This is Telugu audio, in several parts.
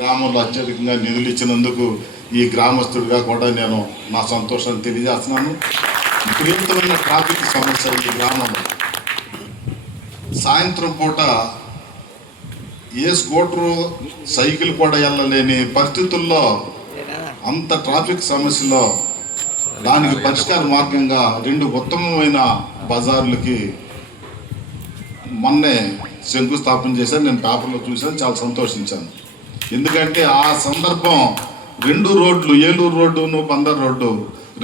గ్రామంలో అత్యధికంగా నిధులు ఇచ్చినందుకు ఈ గ్రామస్తుడిగా కూడా నేను నా సంతోషాన్ని తెలియజేస్తున్నాను. విపరీతమైన ట్రాఫిక్ సమస్య ఈ గ్రామంలో. సాయంత్రం పూట ఏ స్కూటరు సైకిల్ కూడా వెళ్ళలేని పరిస్థితుల్లో అంత ట్రాఫిక్ సమస్యలో దానికి పరిష్కార మార్గంగా 2 ఉత్తమమైన బజార్లకి మొన్నే శంకుస్థాపన చేశాను. నేను పేపర్లో చూశాను, చాలా సంతోషించాను. ఎందుకంటే ఆ సందర్భం 2 రోడ్లు, ఏలూరు రోడ్డును బందర్ రోడ్డు,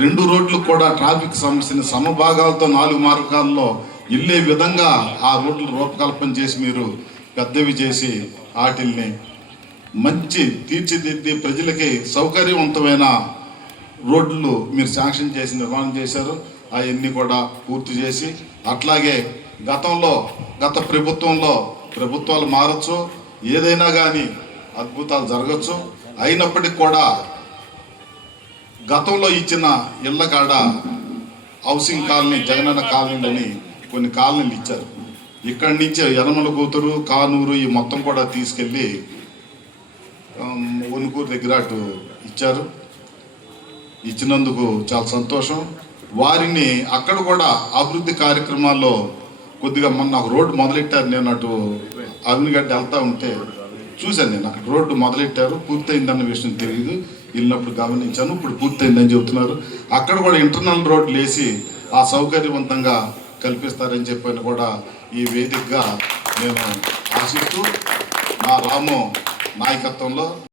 2 రోడ్లు కూడా ట్రాఫిక్ సమస్యని సమభాగాలతో 4 మార్గాల్లో వెళ్ళే విధంగా ఆ రోడ్లు రూపకల్పన చేసి మీరు పెద్దవి చేసి వాటిల్ని మంచి తీర్చిదిద్ది ప్రజలకి సౌకర్యవంతమైన రోడ్లు మీరు శాంక్షన్ చేసి నిర్మాణం చేశారు. అవన్నీ కూడా పూర్తి చేసి అట్లాగే గత ప్రభుత్వాలు మారచ్చు, ఏదైనా కానీ అద్భుతాలు జరగచ్చు. అయినప్పటికీ కూడా గతంలో ఇచ్చిన ఇళ్ల కాడ హౌసింగ్ కాలనీ, జగనన్న కాలనీలని కొన్ని కాలనీలు ఇచ్చారు. ఇక్కడి నుంచి యనమల కూతురు, కానూరు ఈ మొత్తం కూడా తీసుకెళ్ళి ఒనుకూరు దగ్గర అటు ఇచ్చారు. ఇచ్చినందుకు చాలా సంతోషం. వారిని అక్కడ కూడా అభివృద్ధి కార్యక్రమాల్లో కొద్దిగా మొన్న ఒక రోడ్డు మొదలెట్టారు. నేను అటు అవినిగడ్డ వెళ్తూ ఉంటే చూశాను. నేను అక్కడ రోడ్డు మొదలెట్టారు, పూర్తయిందన్న విషయం తెలియదు, వెళ్ళినప్పుడు గమనించాను. ఇప్పుడు పూర్తయిందని చెబుతున్నారు. అక్కడ కూడా ఇంటర్నల్ రోడ్లు వేసి ఆ సౌకర్యవంతంగా కల్పిస్తారని చెప్పని కూడా ఈ వేదికగా నేను ఆశిస్తూ నా రాము నాయకత్వంలో